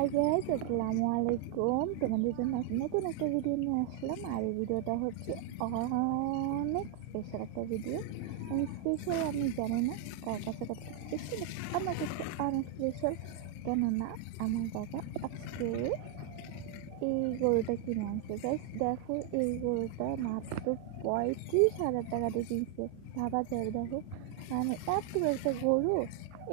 Hi guys, আসসালামু আলাইকুম। তোমাদের জন্য নতুন একটা ভিডিও নিয়ে আসলাম। আর এই ভিডিওটা হচ্ছে অনেক স্পেশাল একটা ভিডিও। স্পেশাল আমি জানি না কার কাছে কত স্পেশাল, আমার কাছে অনেক স্পেশাল। কেননা আমার বাবা আজকে এই গরুটা কিনে আনছে। গাইস দেখো, এই গরুটা মাত্র 35,000 টাকা দিয়ে কিনছে। ভাবা যায়, দেখো মানে এত একটা গরু,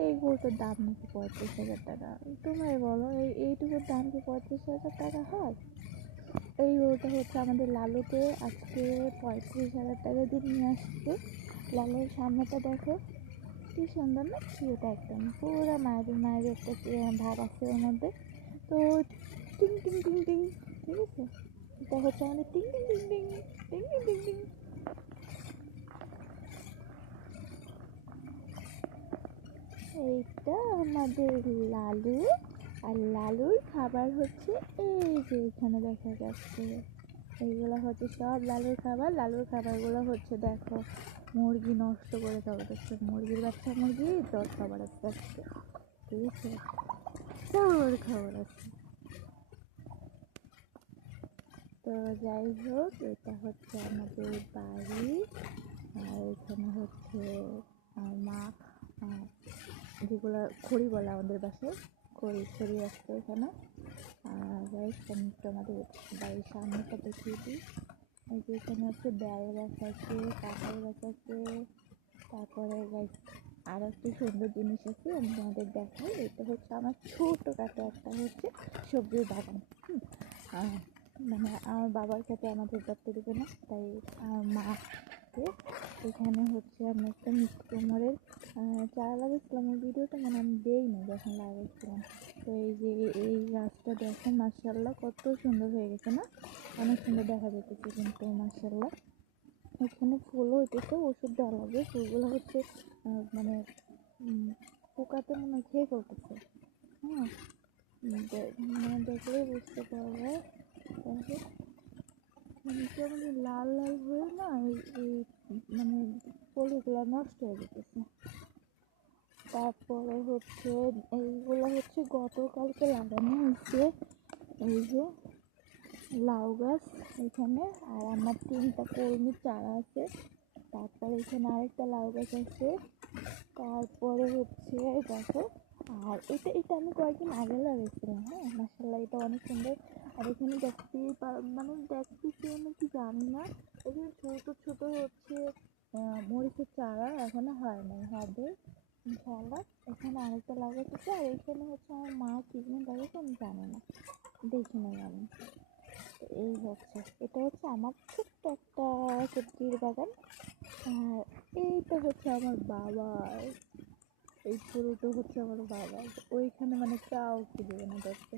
এই গরুটার দাম নাকি 35,000 টাকা। তোমরাই বলো, এইটুকুর দাম কি 35,000 টাকা হয়? এই গরুটা হচ্ছে আমাদের লালুকে আজকে 35,000 টাকা দিয়ে নিয়ে আসছে। লালুর সামনেটা দেখো কি সুন্দর না, কিউটা একদম পুরো মায়ের মায়ের একটা ভাব আছে ওর মধ্যে। তো টিং টিং টিং টিং, ঠিক আছে, এটা হচ্ছে আমাদের টিং টিং টিং টিং টিং টিং টিং টিং। এইটা আমাদের লালু, আর লালুর খাবার হচ্ছে এই যে এখানে দেখা যাচ্ছে। এইগুলো হচ্ছে সব লালুর খাবার। লালুর খাবারগুলো হচ্ছে দেখো, মুরগি নষ্ট করে খাবার আছে, মুরগির বাচ্চা মুরগি তোর খাবার আছে আজকে, ঠিক আছে, সবার খাবার আছে। তো যাই হোক, এটা হচ্ছে আমাদের বাড়ি। আর এখানে হচ্ছে মা যেগুলো খড়ি বলে আমাদের বাসায়, খড়ি খড়ি আসছে এখানে। আর গাইস আমি একটু আমাদের বাড়ির সামনেটা দেখিয়ে দিই। এই যে এখানে হচ্ছে বেল গাছ আছে, কাঁঠাল গাছ আছে। তারপরে গাইস আর একটি সুন্দর জিনিস আছে, আমি তোমাদের দেখাই। এটা হচ্ছে আমার ছোটোখাটো একটা হচ্ছে সবজির বাগান। মানে আমার বাবার সাথে আমাদের করতে দেবে না, তাই আমার মাকে এখানে হচ্ছে আমি একটা মিষ্টি কুমড়ের চারা লাগাইছিলাম। ওই ভিডিওটা মানে আমি দেই না যখন লাগাইছিলাম। তো এই যে এই গাছটা দেখো, মাশাআল্লাহ কত সুন্দর হয়ে গেছে না, অনেক সুন্দর দেখা যেতেছে কিন্তু মাশাআল্লাহ। এখানে ফুলও হইতেছে, ওষুধ দেওয়া লাগবে। ফুলগুলো হচ্ছে মানে পোকাতে মনে খেয়ে ফেলতেছে। হ্যাঁ, মানে দেখলেই বুঝতে পারবে। মানে কেমন লাল লাল হয়ে না, এই মানে পলিগুলো নষ্ট হয়ে যেতেছে। তারপরে হচ্ছে এইগুলো হচ্ছে গতকালকে লাগানো হয়েছে। এই যে লাউ গাছ এখানে, আর আমার 3টা কলমির চারা আছে। তারপরে এখানে আরেকটা লাউ গাছ আছে। তারপরে হচ্ছে দেখো, আর এটা এটা আমি কয়েকদিন আগে লাগাইছিলাম। হ্যাঁ, মাশাআল্লাহ এটা অনেক সুন্দর। আর এখানে দেখছি, মানে দেখতেছি আমি কি জানি না, এখানে ছোট ছোট হচ্ছে মরিচের চারা এখনো হয় নাই, হবে ইনশাআল্লাহ। এখানে আরেকটা লাগাইতেছে। আর এখানে হচ্ছে আমার মা কি জিনিস লাগাইছে আমি জানি না, দেখি নাই আমি। এই হচ্ছে, এটা হচ্ছে আমার ছোট্ট একটা সবজির বাগান। আর এইটা হচ্ছে আমার বাবার, এই পুরোটা হচ্ছে আমার বাবার। ওইখানে মানে কাউকে দেবে না দেখতে।